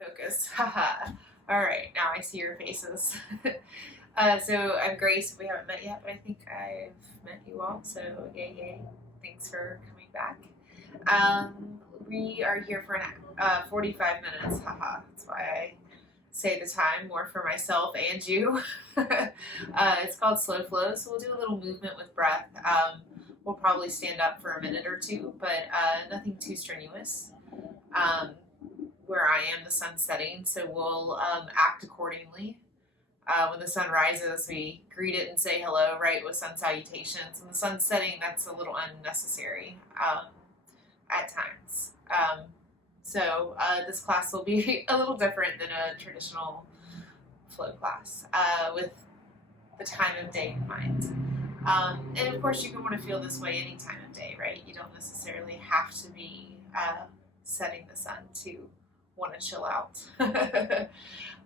Focus. Haha. All right, now I see your faces. So I'm Grace. We haven't met yet, but I think I've met you all. So yay, yay. Thanks for coming back. We are here for 45 minutes. Haha. That's why I say the time more for myself and you. It's called Slow Flow. So we'll do a little movement with breath. We'll probably stand up for a minute or two, but nothing too strenuous. Where I am, the sun's setting, so we'll act accordingly. When the sun rises, we greet it and say hello, right, with sun salutations. And the sun's setting, that's a little unnecessary at times. So this class will be a little different than a traditional flow class with the time of day in mind. And of course, you can want to feel this way any time of day, right? You don't necessarily have to be setting the sun to want to chill out.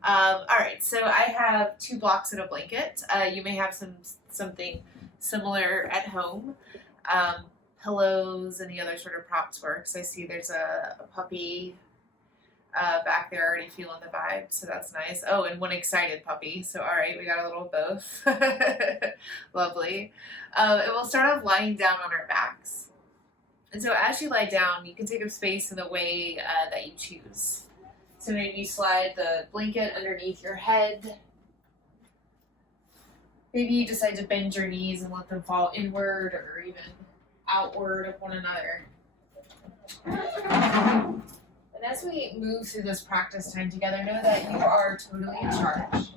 All right, so I have 2 blocks and a blanket. You may have something similar at home. Pillows, any other sort of props works. I see there's a puppy back there already feeling the vibe, so that's nice. Oh, and one excited puppy. So all right, we got a little of both. Lovely. And we'll start off lying down on our backs. And so as you lie down, you can take up space in the way that you choose. So maybe you slide the blanket underneath your head. Maybe you decide to bend your knees and let them fall inward or even outward of one another. And as we move through this practice time together, know that you are totally in charge.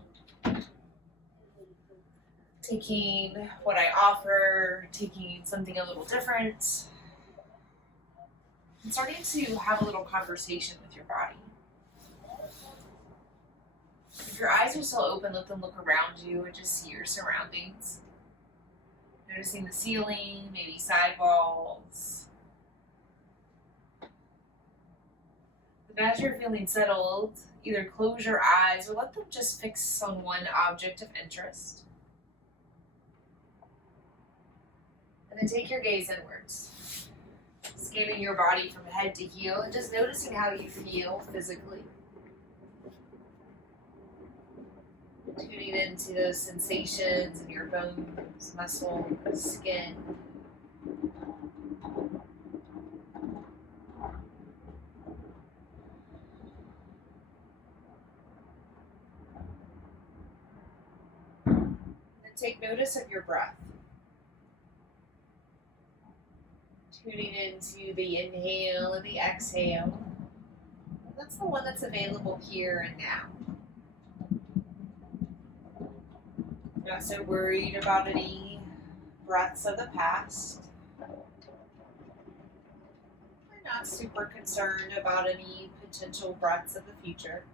Taking what I offer, taking something a little different, and starting to have a little conversation with your body. If your eyes are still open, let them look around you and just see your surroundings. Noticing the ceiling, maybe side walls. And as you're feeling settled, either close your eyes or let them just fix on one object of interest. And then take your gaze inwards. Scanning your body from head to heel and just noticing how you feel physically. Tuning into those sensations in your bones, muscles, skin. And take notice of your breath. Tuning into the inhale and the exhale. That's the one that's available here and now. Not so worried about any breaths of the past. We're not super concerned about any potential breaths of the future.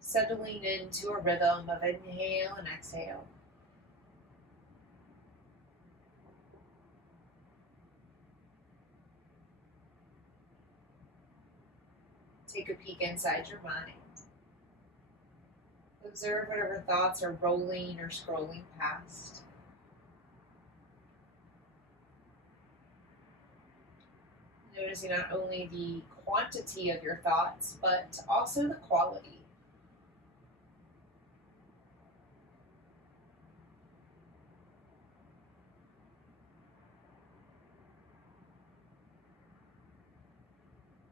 Settling into a rhythm of inhale and exhale. Take a peek inside your mind. Observe whatever thoughts are rolling or scrolling past. Noticing not only the quantity of your thoughts, but also the quality.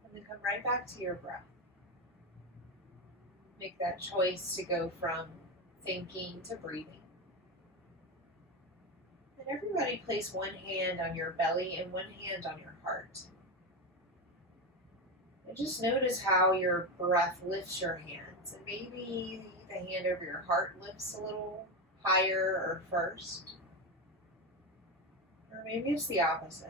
And then come right back to your breath. Make that choice to go from thinking to breathing. And everybody place one hand on your belly and one hand on your heart. And just notice how your breath lifts your hands. And maybe the hand over your heart lifts a little higher or first. Or maybe it's the opposite.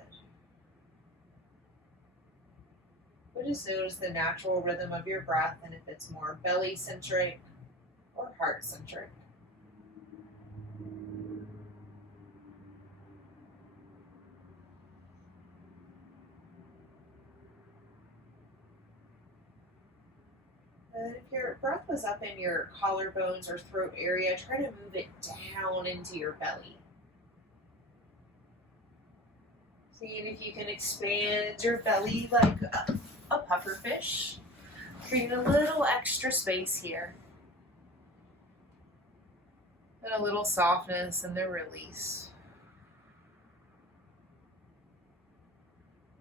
But just notice the natural rhythm of your breath and if it's more belly-centric or heart-centric. And if your breath was up in your collarbones or throat area, try to move it down into your belly. Seeing if you can expand your belly like a puffer fish. Creating a little extra space here. And a little softness in the release.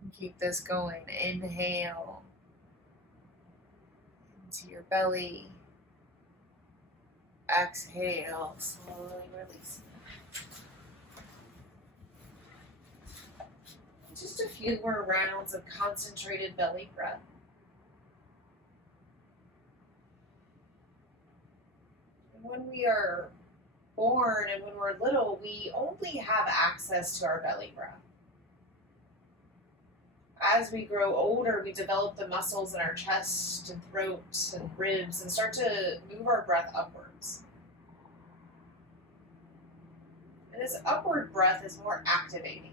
And keep this going. Inhale into your belly. Exhale, slowly release. Just a few more rounds of concentrated belly breath. And when we are born and when we're little, we only have access to our belly breath. As we grow older, we develop the muscles in our chest and throat and ribs and start to move our breath upwards. And this upward breath is more activating.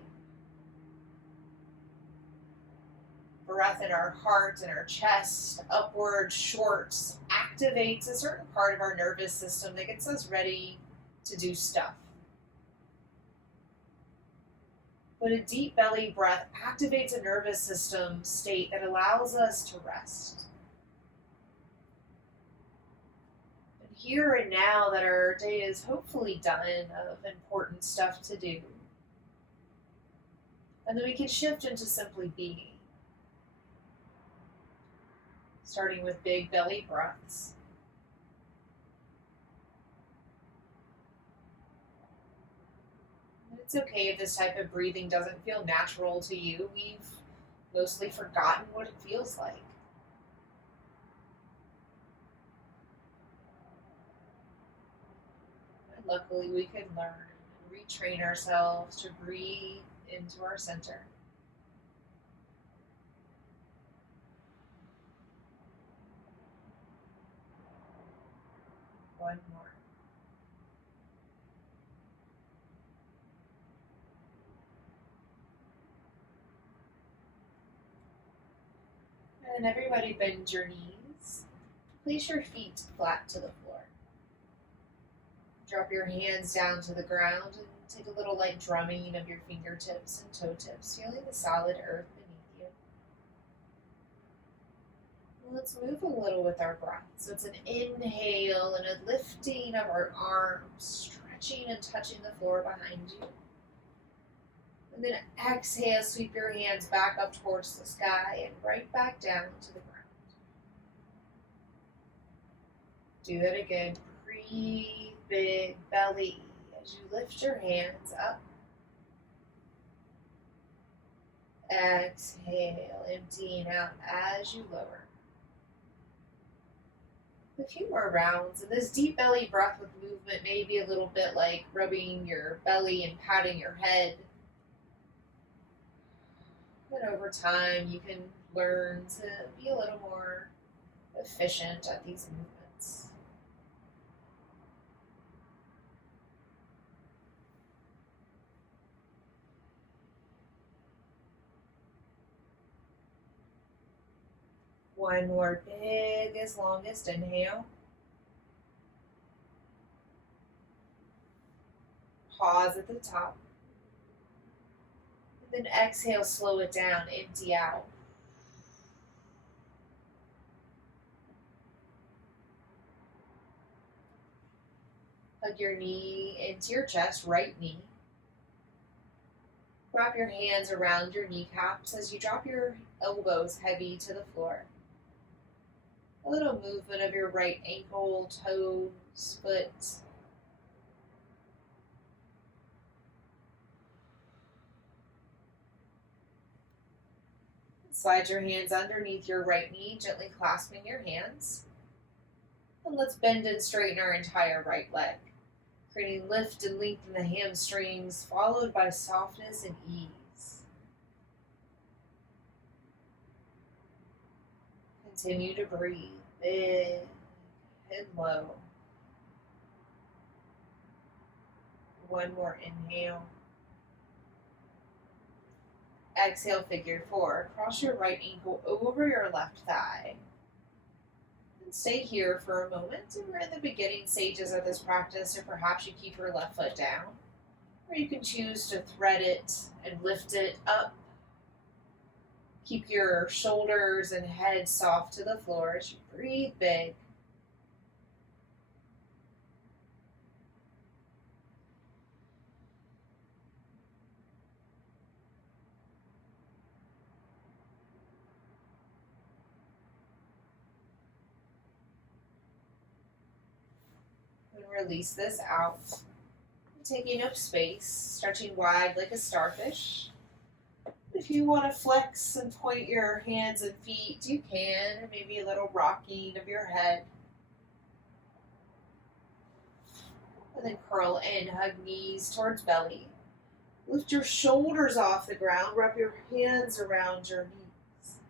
Breath in our heart and our chest, upward, short, activates a certain part of our nervous system that gets us ready to do stuff. But a deep belly breath activates a nervous system state that allows us to rest. And here and now that our day is hopefully done of important stuff to do, and then we can shift into simply being. Starting with big belly breaths. It's okay if this type of breathing doesn't feel natural to you. We've mostly forgotten what it feels like. And luckily we can learn and retrain ourselves to breathe into our center. One more. And everybody bend your knees. Place your feet flat to the floor. Drop your hands down to the ground and take a little light drumming of your fingertips and toe tips, feeling the solid earth beneath you. Let's move a little with our breath. So it's an inhale and a lifting of our arms, stretching and touching the floor behind you. And then exhale, sweep your hands back up towards the sky and right back down to the ground. Do that again. Breathe, big belly, as you lift your hands up. Exhale, emptying out as you lower. A few more rounds, and this deep belly breath with movement may be a little bit like rubbing your belly and patting your head. But over time, you can learn to be a little more efficient at these movements. One more biggest, longest inhale. Pause at the top. And then exhale, slow it down, empty out. Hug your knee into your chest, right knee. Wrap your hands around your kneecaps as you drop your elbows heavy to the floor. A little movement of your right ankle, toes, foot. Slide your hands underneath your right knee, gently clasping your hands. And let's bend and straighten our entire right leg, creating lift and length in the hamstrings, followed by softness and ease. Continue to breathe big and low. One more inhale. Exhale, figure four. Cross your right ankle over your left thigh. And stay here for a moment. And we're in the beginning stages of this practice, so perhaps you keep your left foot down. Or you can choose to thread it and lift it up. Keep your shoulders and head soft to the floor as you breathe big. And release this out. Taking up space, stretching wide like a starfish. If you want to flex and point your hands and feet, you can, or maybe a little rocking of your head. And then curl in, hug knees towards belly. Lift your shoulders off the ground, wrap your hands around your knees.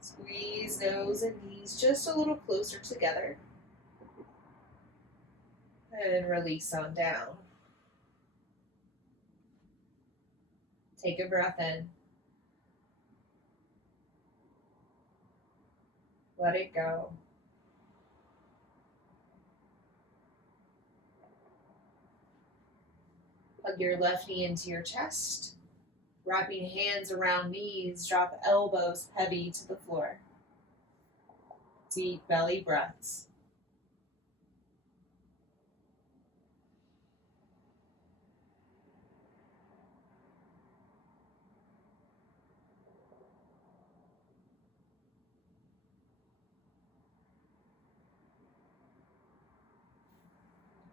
Squeeze nose and knees just a little closer together. And release on down. Take a breath in. Let it go. Hug your left knee into your chest. Wrapping hands around knees, drop elbows heavy to the floor. Deep belly breaths.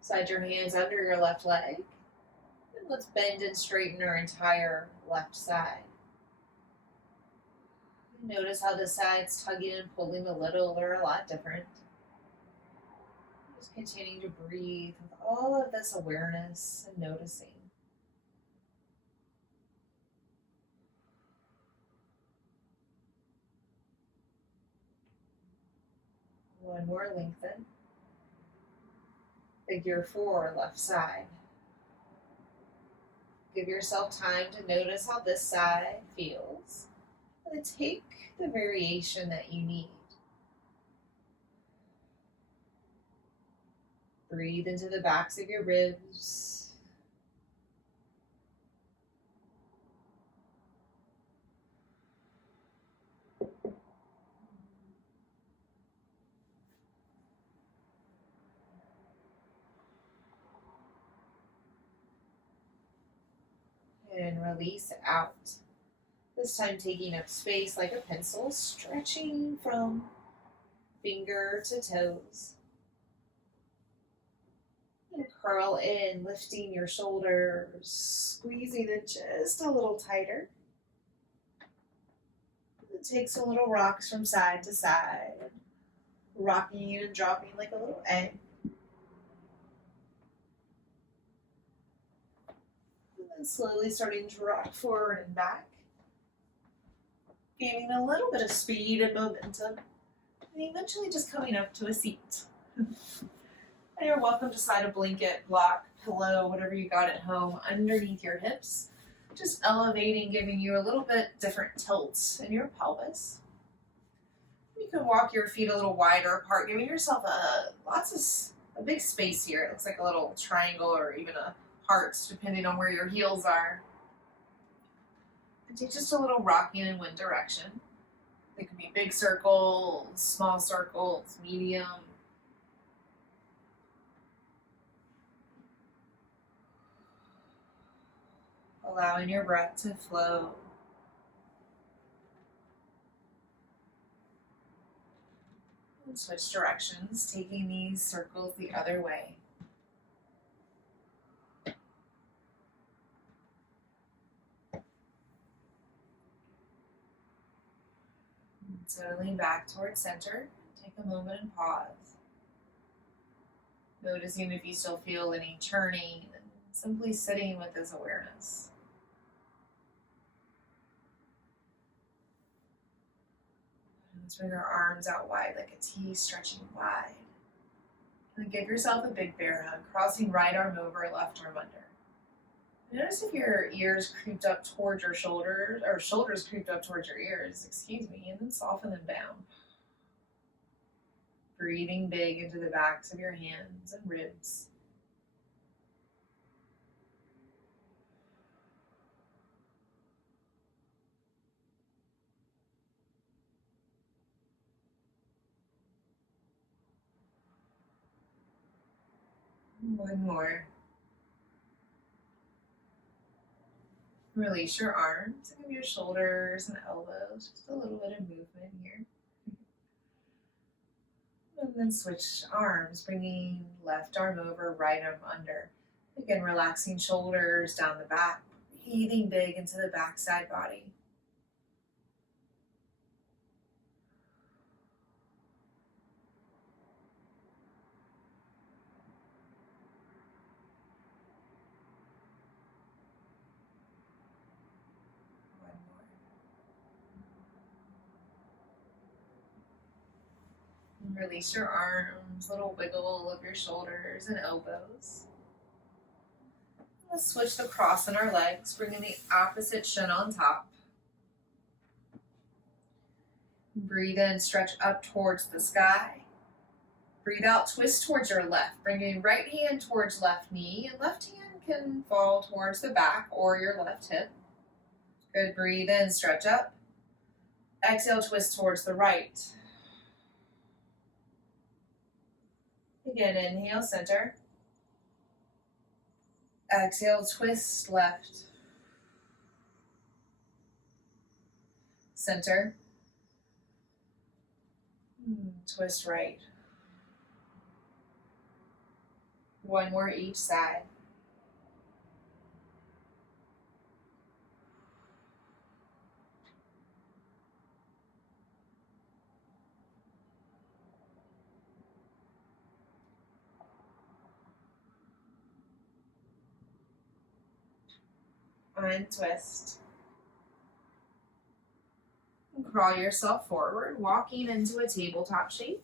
Slide your hands under your left leg. And let's bend and straighten our entire left side. Notice how the sides tugging and pulling a little or a lot different. Just continue to breathe with all of this awareness and noticing. One more, lengthen. Figure 4, left side. Give yourself time to notice how this side feels. And then take the variation that you need. Breathe into the backs of your ribs. And release out. This time taking up space like a pencil, stretching from finger to toes. And curl in, lifting your shoulders, squeezing it just a little tighter. And take some little rocks from side to side, rocking and dropping like a little egg. And slowly starting to rock forward and back. Gaining a little bit of speed and momentum. And eventually just coming up to a seat. And you're welcome to slide a blanket, block, pillow, whatever you got at home underneath your hips. Just elevating, giving you a little bit different tilt in your pelvis. You can walk your feet a little wider apart, giving yourself a big space here. It looks like a little triangle or even a heart, depending on where your heels are. And take just a little rocking in one direction. They could be big circles, small circles, medium. Allowing your breath to flow. And switch directions, taking these circles the other way. So lean back towards center. Take a moment and pause. Noticing if you still feel any churning, and simply sitting with this awareness. And let's bring our arms out wide like a T, stretching wide. And then give yourself a big bear hug, crossing right arm over, left arm under. Notice if your ears creeped up towards your shoulders, or shoulders creeped up towards your ears, excuse me, and then soften them down. Breathing big into the backs of your hands and ribs. One more. Release your arms and your shoulders and elbows. Just a little bit of movement here. And then switch arms, bringing left arm over, right arm under. Again, relaxing shoulders down the back, breathing big into the backside body. One more. And release your arms, little wiggle of your shoulders and elbows. Let's switch the cross on our legs, bringing the opposite shin on top. Breathe in, stretch up towards the sky. Breathe out, twist towards your left, bringing right hand towards left knee, and left hand can fall towards the back or your left hip. Good, breathe in, stretch up. Exhale, twist towards the right. Again, inhale, center. Exhale, twist left. Center. Twist right. One more each side. Untwist. And crawl yourself forward, walking into a tabletop shape.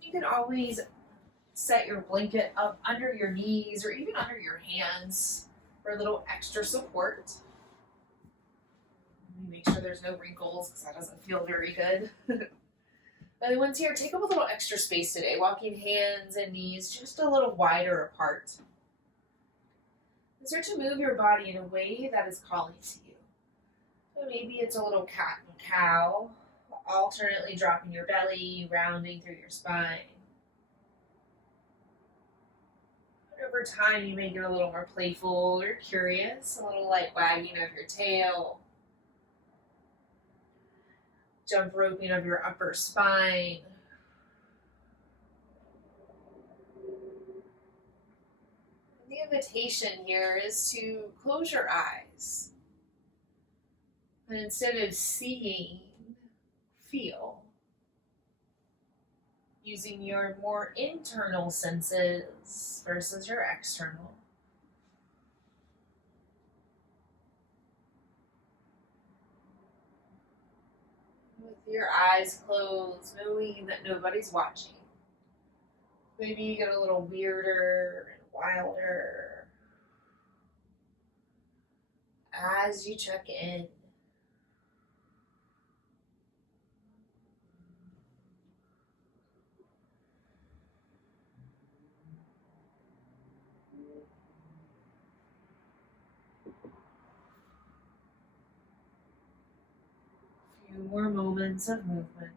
You can always set your blanket up under your knees or even under your hands for a little extra support. Let me make sure there's no wrinkles because that doesn't feel very good. And once here, take up a little extra space today, walking hands and knees just a little wider apart. And start to move your body in a way that is calling to you. So maybe it's a little cat and cow, alternately dropping your belly, rounding through your spine. And over time, you may get a little more playful or curious, a little light wagging of your tail, jump roping of your upper spine. The invitation here is to close your eyes. And instead of seeing, feel. Using your more internal senses versus your external. With your eyes closed, knowing that nobody's watching. Maybe you get a little weirder and wilder as you check in. A few more moments of movement.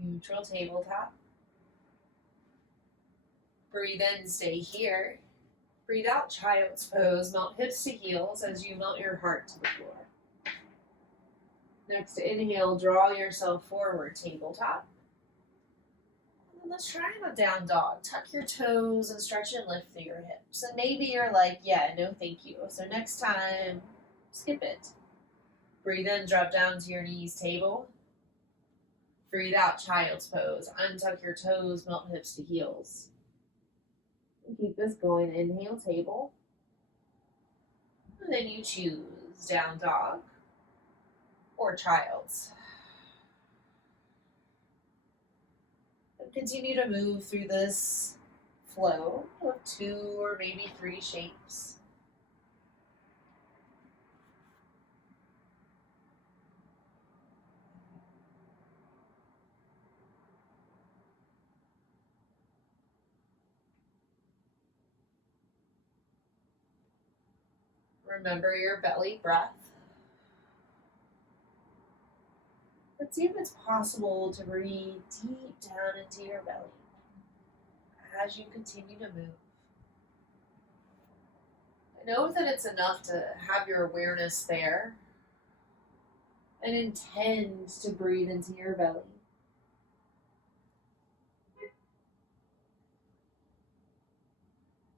Neutral tabletop. Breathe in, stay here. Breathe out, child's pose. Melt hips to heels as you melt your heart to the floor. Next, inhale, draw yourself forward, tabletop. And then let's try a down dog. Tuck your toes and stretch and lift through your hips. And maybe you're like, yeah, no thank you. So next time, skip it. Breathe in, drop down to your knees, table. Breathe out, child's pose. Untuck your toes, melt hips to heels. And keep this going. Inhale, table. And then you choose down dog or child's. And continue to move through this flow of 2 or maybe 3 shapes. Remember your belly breath. Let's see if it's possible to breathe deep down into your belly as you continue to move. Know that it's enough to have your awareness there and intend to breathe into your belly.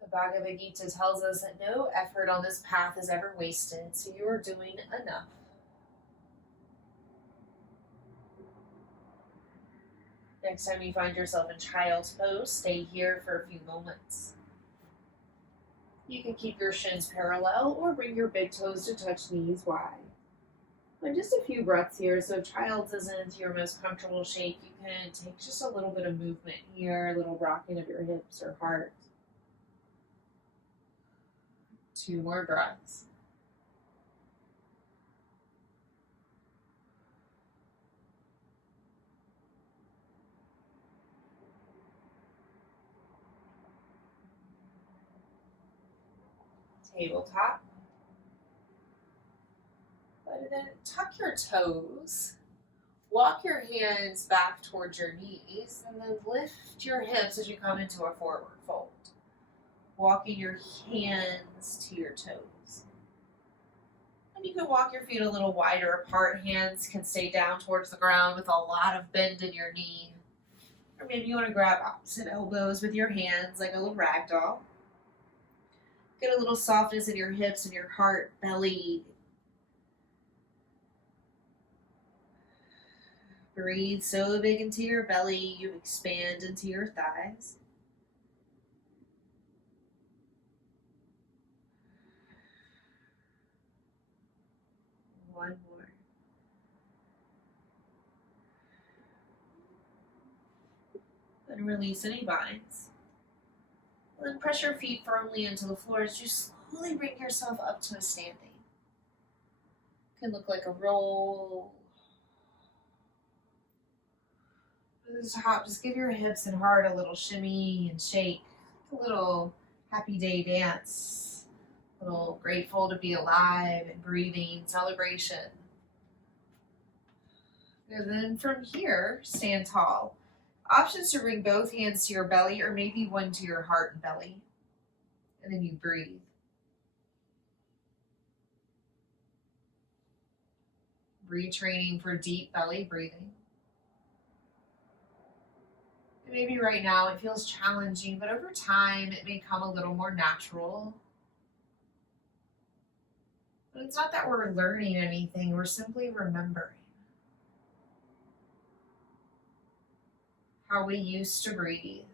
The Bhagavad Gita tells us that no effort on this path is ever wasted, so you are doing enough. Next time you find yourself in child's pose, stay here for a few moments. You can keep your shins parallel or bring your big toes to touch knees wide. And just a few breaths here, so if child's isn't your most comfortable shape, you can take just a little bit of movement here, a little rocking of your hips or heart. 2 more breaths. Tabletop. And then tuck your toes. Walk your hands back towards your knees and then lift your hips as you come into a forward fold. Walking your hands to your toes. And you can walk your feet a little wider apart. Hands can stay down towards the ground with a lot of bend in your knee. Or maybe you want to grab opposite elbows with your hands like a little rag doll. Get a little softness in your hips and your heart, belly. Breathe so big into your belly, you expand into your thighs. One more. And release any binds. And then press your feet firmly into the floor as you slowly bring yourself up to a standing. It can look like a roll. At the top, just give your hips and heart a little shimmy and shake. A little happy day dance. A little grateful to be alive and breathing celebration. And then from here, stand tall. Options to bring both hands to your belly or maybe one to your heart and belly. And then you breathe. Retraining for deep belly breathing. And maybe right now it feels challenging, but over time it may come a little more natural. But it's not that we're learning anything, we're simply remembering how we used to breathe.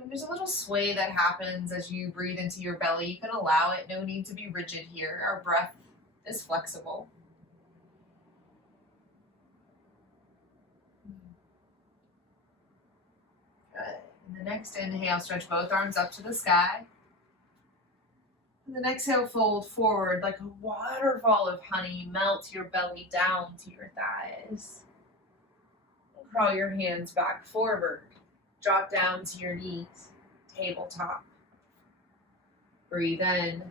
And there's a little sway that happens as you breathe into your belly. You can allow it, no need to be rigid here. Our breath is flexible. Good. And the next inhale, stretch both arms up to the sky. And the exhale, fold forward like a waterfall of honey. Melt your belly down to your thighs. And crawl your hands back forward. Drop down to your knees. Tabletop. Breathe in.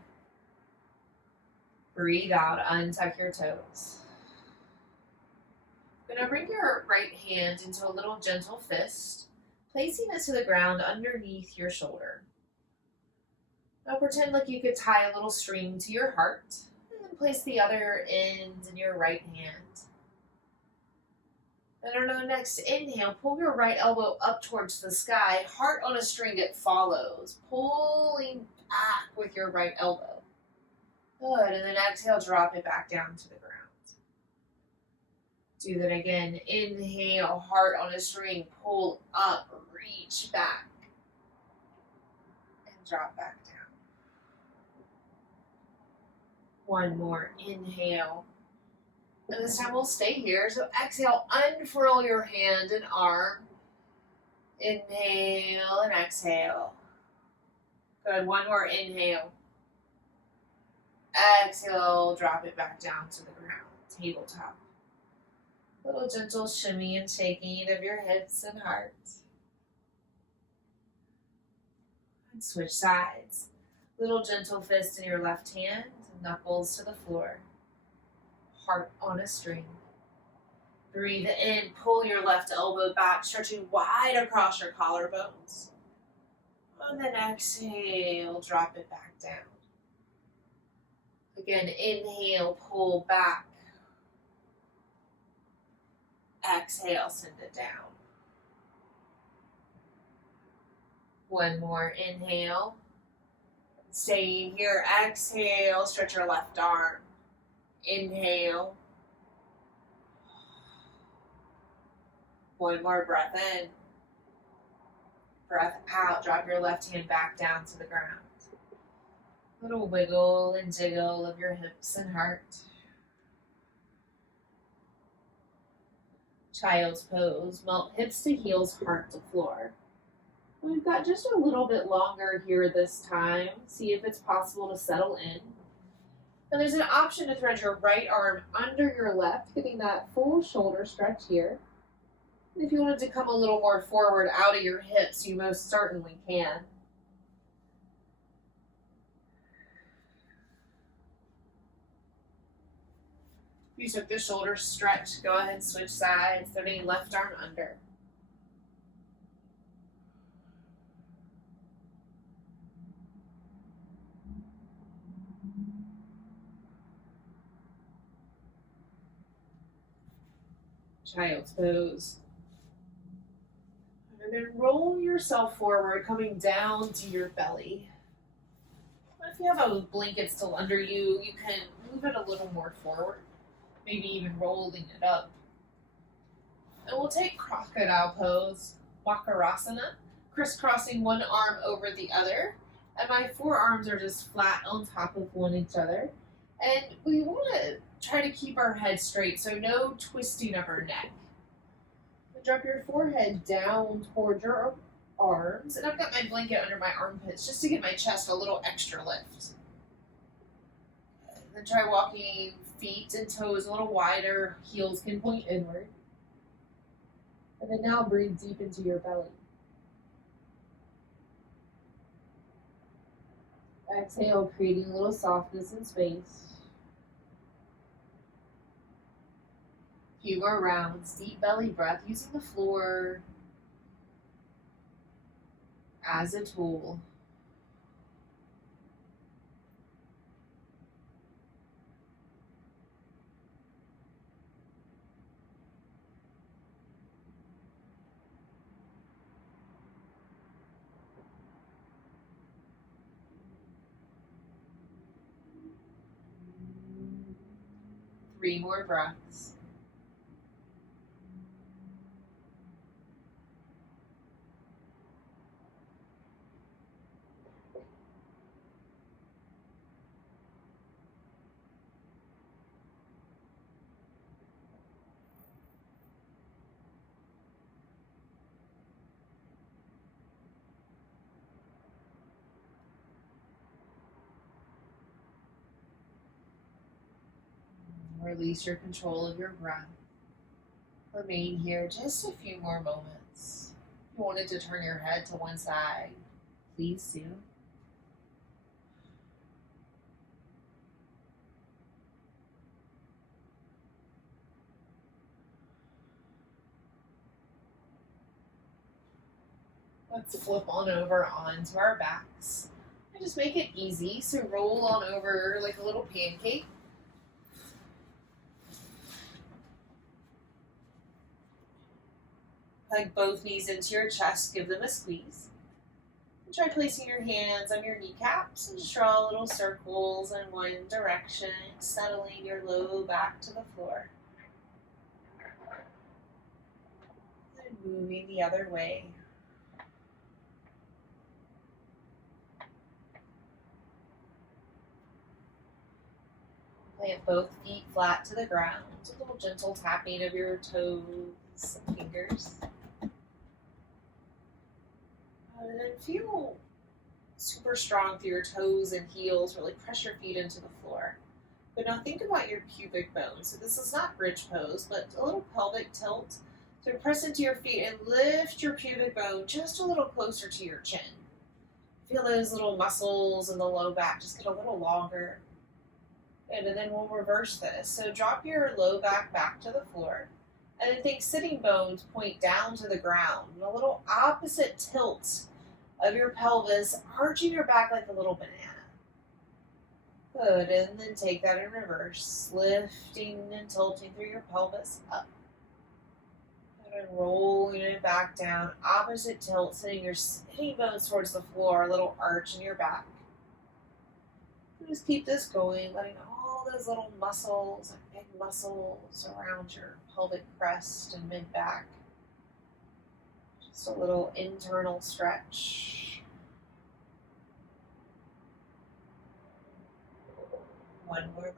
Breathe out. Untuck your toes. You're going to bring your right hand into a little gentle fist, placing it to the ground underneath your shoulder. Now pretend like you could tie a little string to your heart, and then place the other end in your right hand. And on the next inhale, pull your right elbow up towards the sky, heart on a string, it follows, pulling back with your right elbow. Good, and then exhale, drop it back down to the ground. Do that again. Inhale, heart on a string, pull up, reach back, and drop back down. One more. Inhale. And this time we'll stay here. So exhale, unfurl your hand and arm. Inhale and exhale. Good. One more. Inhale. Exhale, drop it back down to the ground. Tabletop. Little gentle shimmy and shaking of your hips and heart. And switch sides. Little gentle fist in your left hand, knuckles to the floor. heart on a string. Breathe in, pull your left elbow back, stretching wide across your collarbones. And then exhale, drop it back down. Again, inhale, pull back. Exhale, send it down. One more, inhale. Staying here, exhale, stretch your left arm. Inhale. One more breath in. Breath out, drop your left hand back down to the ground. Little wiggle and jiggle of your hips and heart. Child's pose, melt hips to heels, heart to floor. We've got just a little bit longer here this time. See if it's possible to settle in. And there's an option to thread your right arm under your left, getting that full shoulder stretch here. And if you wanted to come a little more forward out of your hips, you most certainly can. If you took the shoulder stretch, go ahead and switch sides, threading left arm under. Child's pose. And then roll yourself forward, coming down to your belly. If you have a blanket still under you, you can move it a little more forward, maybe even rolling it up. And we'll take crocodile pose, Wakarasana, crisscrossing one arm over the other. And my forearms are just flat on top of one each other. And we want to try to keep our head straight, so no twisting of our neck. Drop your forehead down towards your arms, and I've got my blanket under my armpits just to give my chest a little extra lift. Then try walking feet and toes a little wider, heels can point inward. And then now breathe deep into your belly. Exhale, creating a little softness and space. Few more rounds, deep belly breath, using the floor as a tool. Three more breaths. Release your control of your breath. Remain here just a few more moments. If you wanted to turn your head to one side, please do. Let's flip on over onto our backs. And just make it easy, so roll on over like a little pancake. Hug both knees into your chest, give them a squeeze. And try placing your hands on your kneecaps and just draw little circles in one direction, settling your low back to the floor. And moving the other way. Plant both feet flat to the ground, a little gentle tapping of your toes and fingers. And then feel super strong through your toes and heels, really press your feet into the floor. But now think about your pubic bone. So this is not bridge pose, but a little pelvic tilt. So press into your feet and lift your pubic bone just a little closer to your chin. Feel those little muscles in the low back just get a little longer. Good, and then we'll reverse this. So drop your low back to the floor. And then think sitting bones point down to the ground. And a little opposite tilt of your pelvis, arching your back like a little banana. Good, and then take that in reverse, lifting and tilting through your pelvis up. And rolling it back down, opposite tilt, sending your sitting bones towards the floor, a little arch in your back. And just keep this going, letting all those little muscles and big muscles around your pelvic crest and mid-back. Just a little internal stretch. One more round.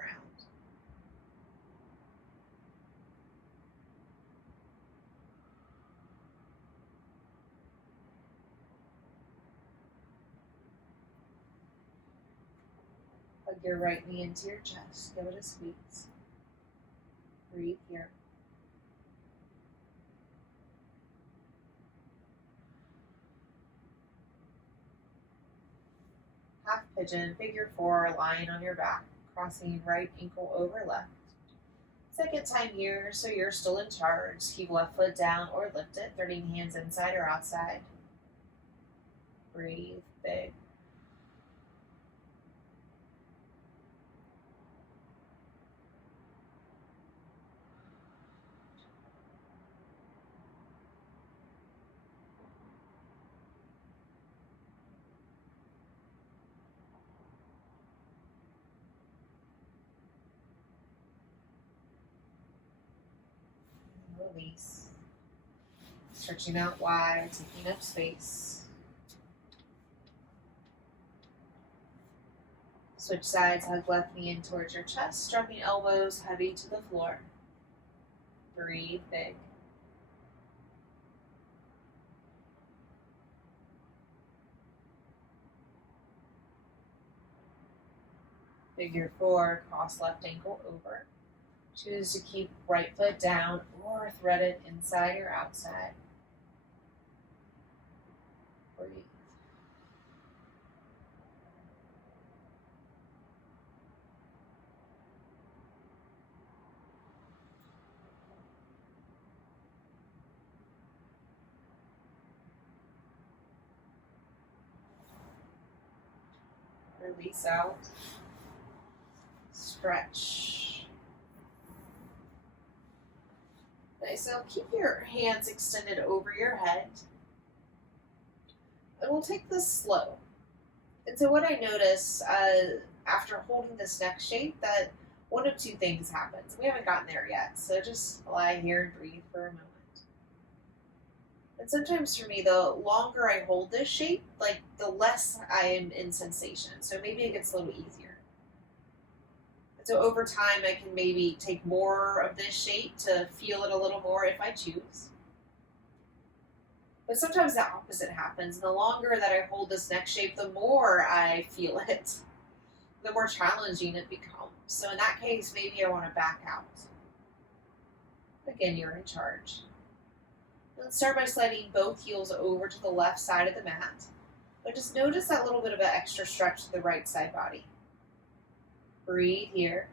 Hug your right knee into your chest. Give it a squeeze. Breathe here. Half pigeon, figure four, lying on your back, crossing right ankle over left. Second time here, so you're still in charge. Keep left foot down or lift it, turning hands inside or outside. Breathe big. Release. Stretching out wide, taking up space. Switch sides, hug left knee in towards your chest, dropping elbows heavy to the floor. Breathe big. Figure four, cross left ankle over. Choose to keep right foot down or thread it inside or outside. Breathe. Release out. Stretch. Nice. Now keep your hands extended over your head. And we'll take this slow. And so what I notice after holding this neck shape, that one of two things happens. We haven't gotten there yet, so just lie here and breathe for a moment. And sometimes for me, the longer I hold this shape, like the less I am in sensation. So maybe it gets a little easier. And so over time, I can maybe take more of this shape to feel it a little more if I choose. But sometimes the opposite happens. The longer that I hold this neck shape, the more I feel it, the more challenging it becomes. So in that case, maybe I want to back out. Again, you're in charge. Let's start by sliding both heels over to the left side of the mat. But just notice that little bit of an extra stretch to the right side body. Breathe here.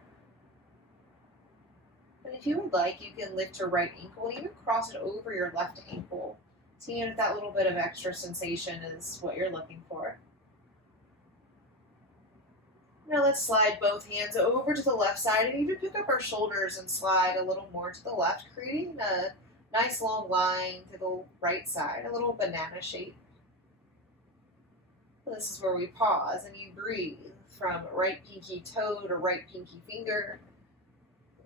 And if you would like, you can lift your right ankle and even cross it over your left ankle. Seeing if that little bit of extra sensation is what you're looking for. Now let's slide both hands over to the left side and even pick up our shoulders and slide a little more to the left, creating a nice long line to the right side, a little banana shape. This is where we pause and you breathe from right pinky toe to right pinky finger.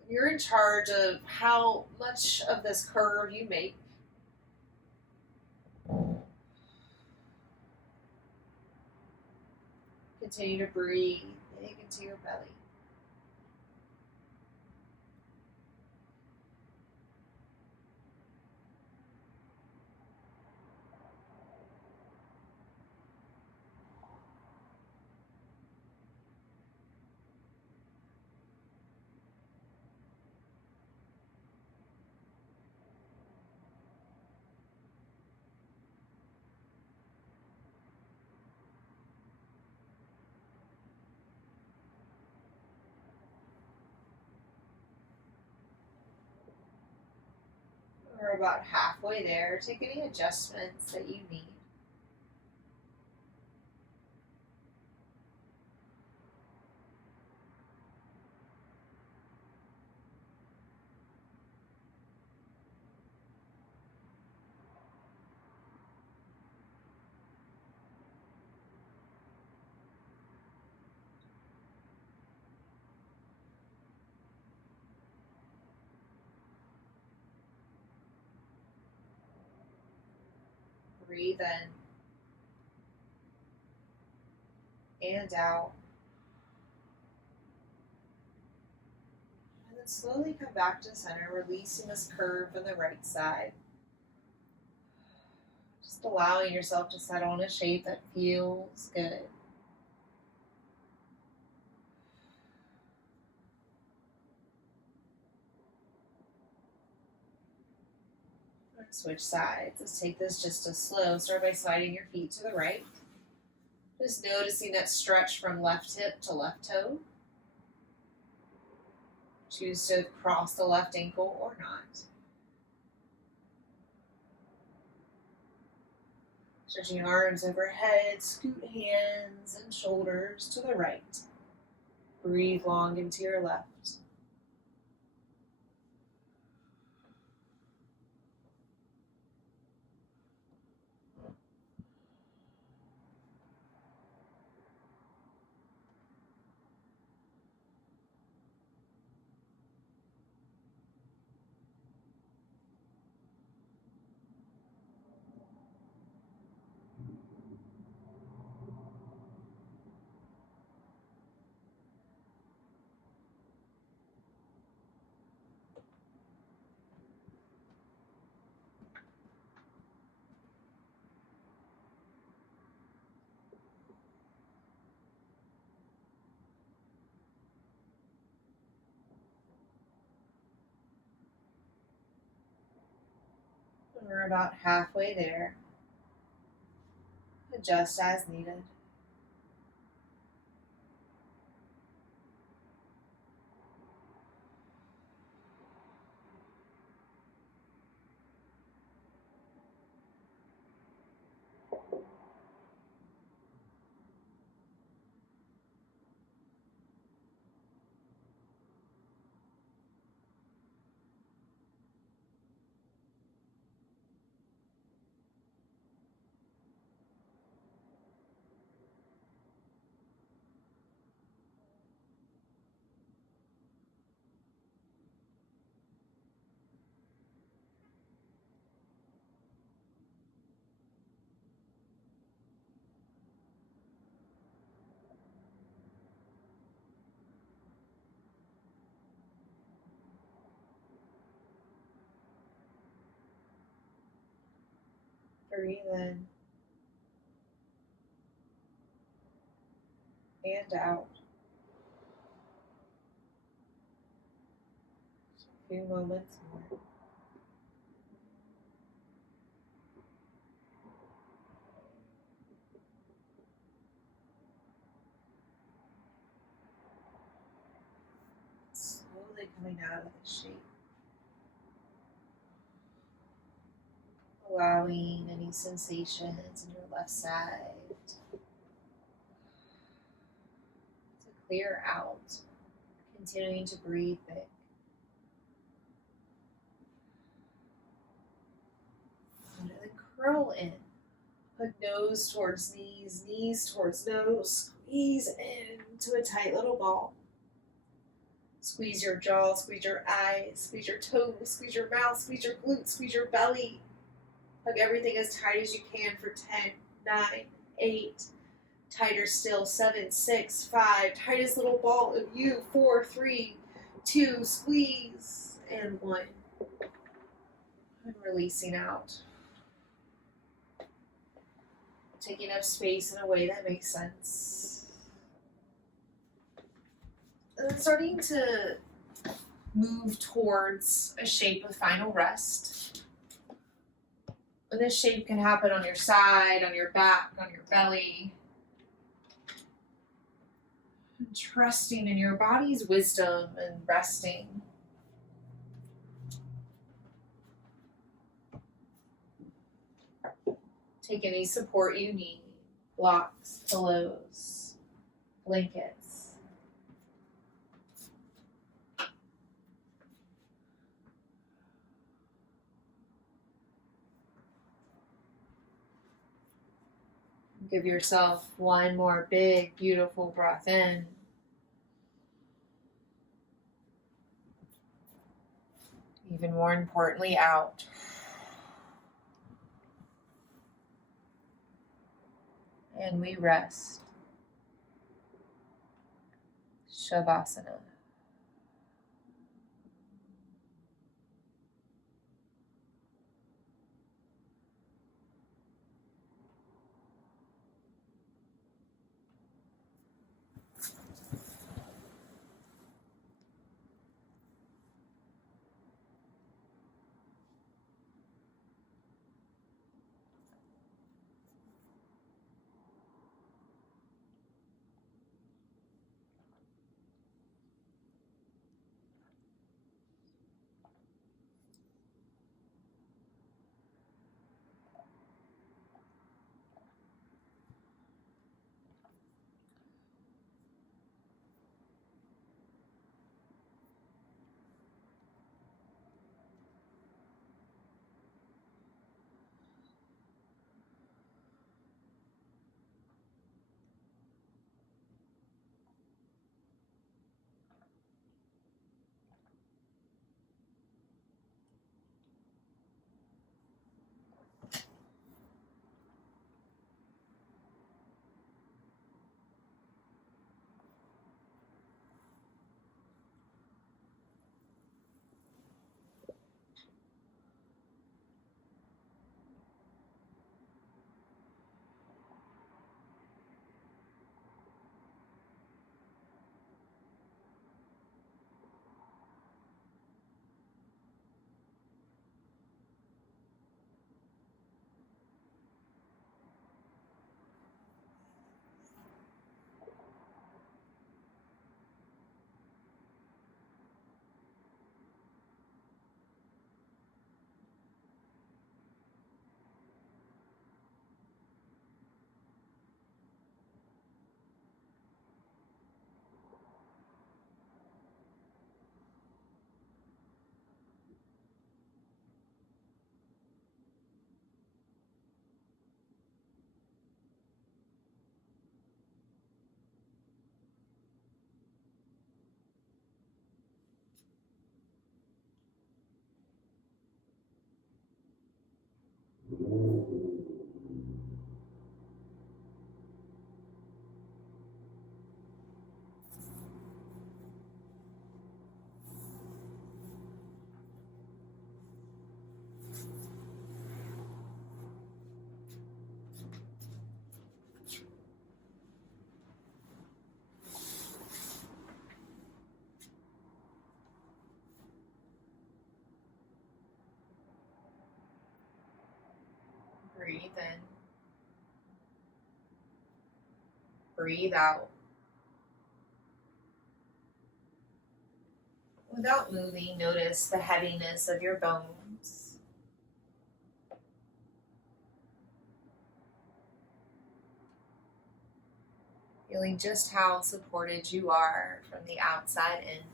You're in charge of how much of this curve you make. Continue to breathe big into your belly. We're about halfway there. Take any adjustments that you need. Breathe in and out. And then slowly come back to center, releasing this curve on the right side. Just allowing yourself to settle in a shape that feels good. Switch sides. Let's take this just a slow. Start by sliding your feet to the right. Just noticing that stretch from left hip to left toe. Choose to cross the left ankle or not. Stretching arms overhead, scoot hands and shoulders to the right. Breathe long into your left. We're about halfway there. Adjust as needed. Breathe in and out. A few moments more. Slowly coming out of the shape. Allowing any sensations in your left side to clear out. Continuing to breathe big. And then curl in. Put nose towards knees, knees towards nose. Squeeze into a tight little ball. Squeeze your jaw, squeeze your eyes, squeeze your toes, squeeze your mouth, squeeze your glutes, squeeze your belly. Hug everything as tight as you can for 10, 9, 8. Tighter still, 7, 6, 5. Tightest little ball of you, 4, 3, 2. Squeeze, and 1. And releasing out. Taking up space in a way that makes sense. And then starting to move towards a shape of final rest. And this shape can happen on your side, on your back, on your belly. And trusting in your body's wisdom and resting. Take any support you need. Blocks, pillows, blankets. Give yourself one more big, beautiful breath in. Even more importantly, out. And we rest. Savasana. Breathe in. Breathe out. Without moving, notice the heaviness of your bones. Feeling just how supported you are from the outside in.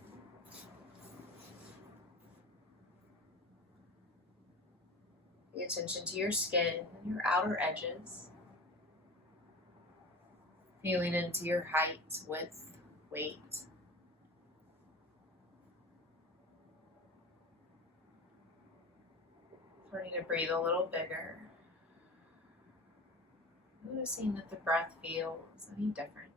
Pay attention to your skin and your outer edges. Feeling into your height, width, weight. Starting to breathe a little bigger. Noticing that the breath feels any different.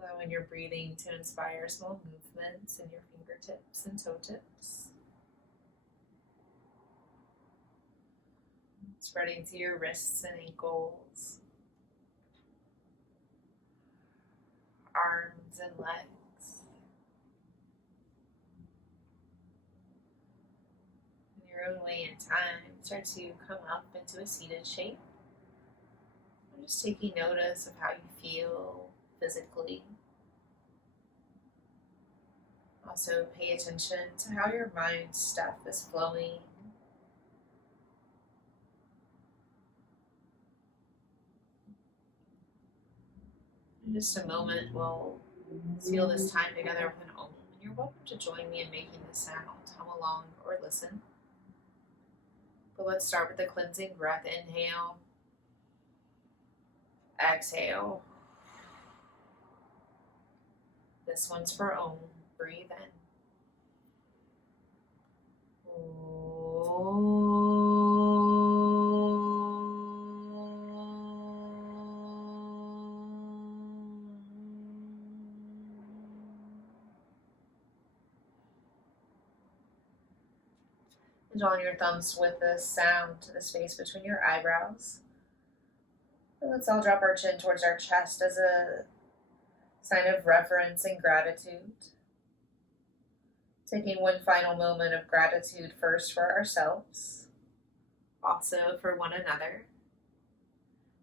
Allowing your breathing to inspire small movements in your fingertips and toe tips. Spreading to your wrists and ankles, arms and legs. In your own way and time, start to come up into a seated shape. I'm just taking notice of how you feel physically Also, pay attention to how your mind stuff is flowing. In just a moment, we'll seal this time together with an Om. And you're welcome to join me in making this sound. Hum along or listen. But let's start with the cleansing breath. Inhale. Exhale. This one's for Om. Breathe in. And drawing your thumbs with the sound to the space between your eyebrows. And let's all drop our chin towards our chest as a sign of reverence and gratitude. Taking one final moment of gratitude first for ourselves, also for one another,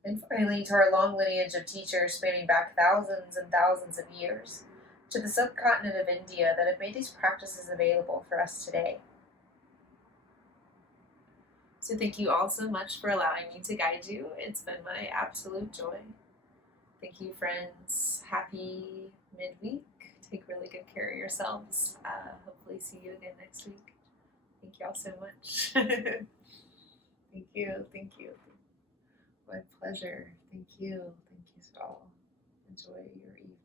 and finally to our long lineage of teachers spanning back thousands and thousands of years to the subcontinent of India that have made these practices available for us today. So thank you all so much for allowing me to guide you. It's been my absolute joy. Thank you, friends. Happy midweek. Take really good care of yourselves. Hopefully see you again next week. Thank you all so much. Thank you. Thank you. My pleasure. Thank you. Thank you all. Enjoy your evening.